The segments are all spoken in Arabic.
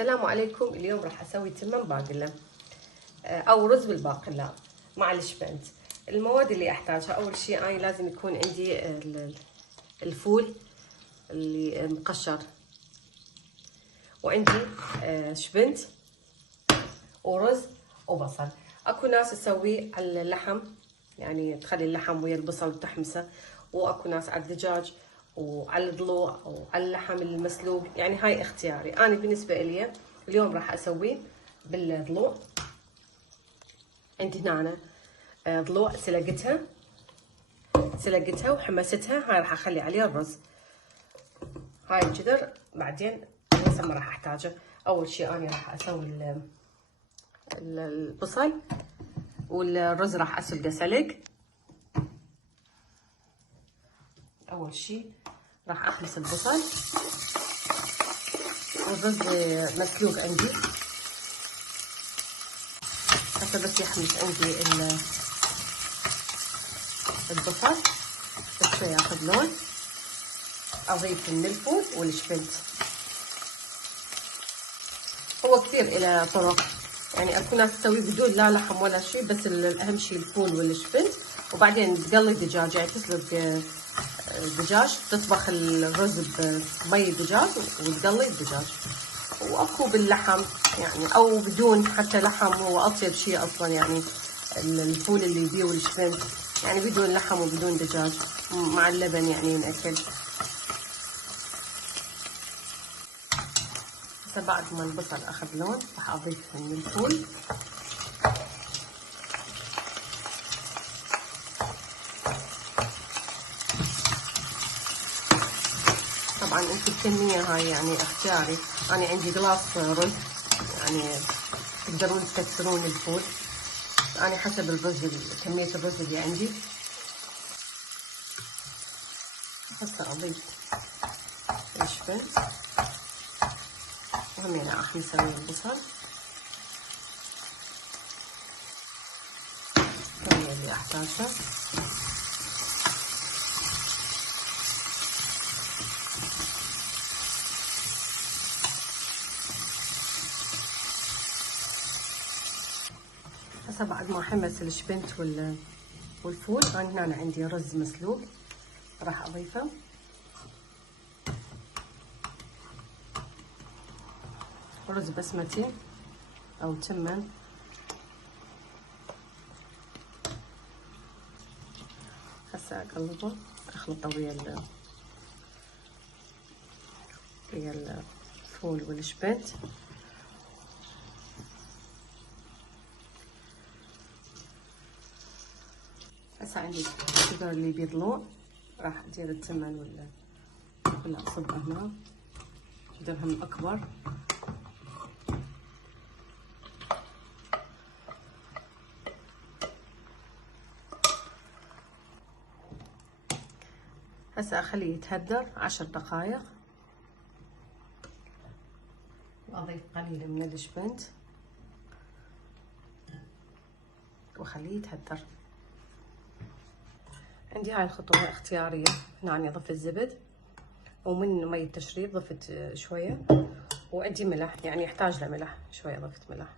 السلام عليكم. اليوم راح اسوي تمن باقله او رز بالباقلات مع الشبنت. المواد اللي احتاجها اول شيء انا لازم يكون عندي الفول اللي مقشر، وعندي شبنت ورز وبصل. اكو ناس تسوي على اللحم، يعني تخلي اللحم ويا البصل وتحمسه، واكو ناس على الدجاج وعلى الضلوع او على اللحم المسلوق، يعني هاي اختياري. انا بالنسبه لي اليوم راح اسويه بالضلوع. عندي هنا أنا ضلوع سلقتها وحمستها، هاي راح اخلي عليها الرز. هاي الجدر بعدين هسه ما راح احتاجه. اول شيء انا راح اسوي البصل والرز، راح اسلقه سلق. اول شيء راح اخلص البصل والرز مسلوق عندي، حتى بس يحمس عندي البصل بس ياخذ لون. اضيف من الفول والشبنت. هو كثير الى طرق، يعني اكو ناس تسوي بدون لا لحم ولا شيء، بس الاهم شيء الفول والشبنت. وبعدين تقلي دجاج، يعني تسلق دجاج، تطبخ الرز بمي دجاج وتقلي الدجاج. واكو باللحم يعني، او بدون حتى لحم، هو اطيب شيء اصلا يعني الفول اللي يبيه والشبنت، يعني بدون لحم وبدون دجاج مع اللبن يعني ينأكل. هسه بعد ما البصل اخذ لون راح اضيف من الفول. طبعا انت الكمية هاي يعني اختياري، انا عندي قلاص رز، يعني تقدرون تكسرون الفول، انا حسب الرز كمية الرز اللي عندي. هسه اضيف الشبنت وهمين راح نسوي البصل الكمية اللي احتاجها. هسه بعد ما حمس الشبنت والفول، انا هنا عندي رز مسلوق راح اضيفه. رز بسمتي او تمن. هسه اقلبه، اخلطه ويا الفول والشبنت. هسه عندي الشجر اللي بيضلوع، راح ادير التمن ولا اصبه هنا، درهم اكبر. هسه اخليه يتهدر 10 دقائق، واضيف قليل من الشبنت واخليه يتهدر. عندي هاي الخطوة اختيارية، هنا أنا ضفت الزبد، ومن مي التشريب ضفت شوية، وعندي ملح، يعني يحتاج له ملح شوية، ضفت ملح.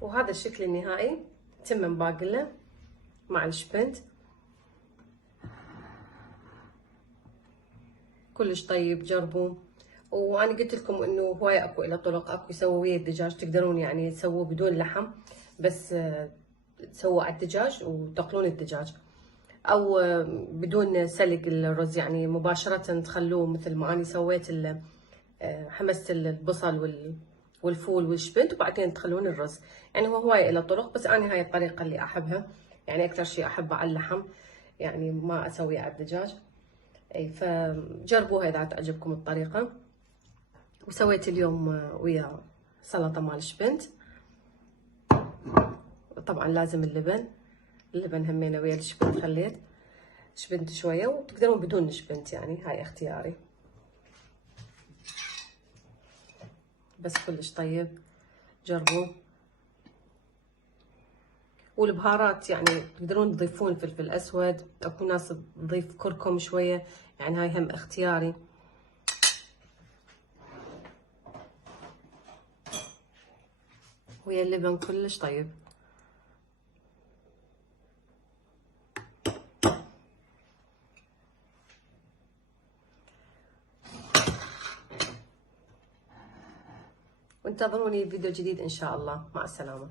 وهذا الشكل النهائي، تمن باقلة مع الشبنت، كلش طيب، جربوه. وانا قلت لكم انه هواي اكو الى طرق، اكو يسووا ويا الدجاج، تقدرون يعني تسووه بدون لحم، بس تسووه على الدجاج وتقلون الدجاج، او بدون سلق الرز، يعني مباشرة تخلوه مثل ما اني سويت حمست البصل والفول والشبنت، وبعدين تخلون الرز. يعني هو هواي له طرق، بس انا هاي الطريقة اللي احبها، يعني اكثر شيء احبه على اللحم، يعني ما اسويه على الدجاج. اي فجربوها اذا تعجبكم الطريقة. وسويت اليوم ويا سلطة مال شبنت. طبعا لازم اللبن همينة ويا الشبنت، خليت شبنت شوية، وتقدرون بدون شبنت يعني، هاي اختياري. بس كلش طيب، جربوه. والبهارات يعني تقدرون تضيفون فلفل اسود، اكو ناس تضيف كركم شوية، يعني هاي هم اختياري. ويا اللبن كلش طيب. وانتظروني فيديو جديد ان شاء الله. مع السلامة.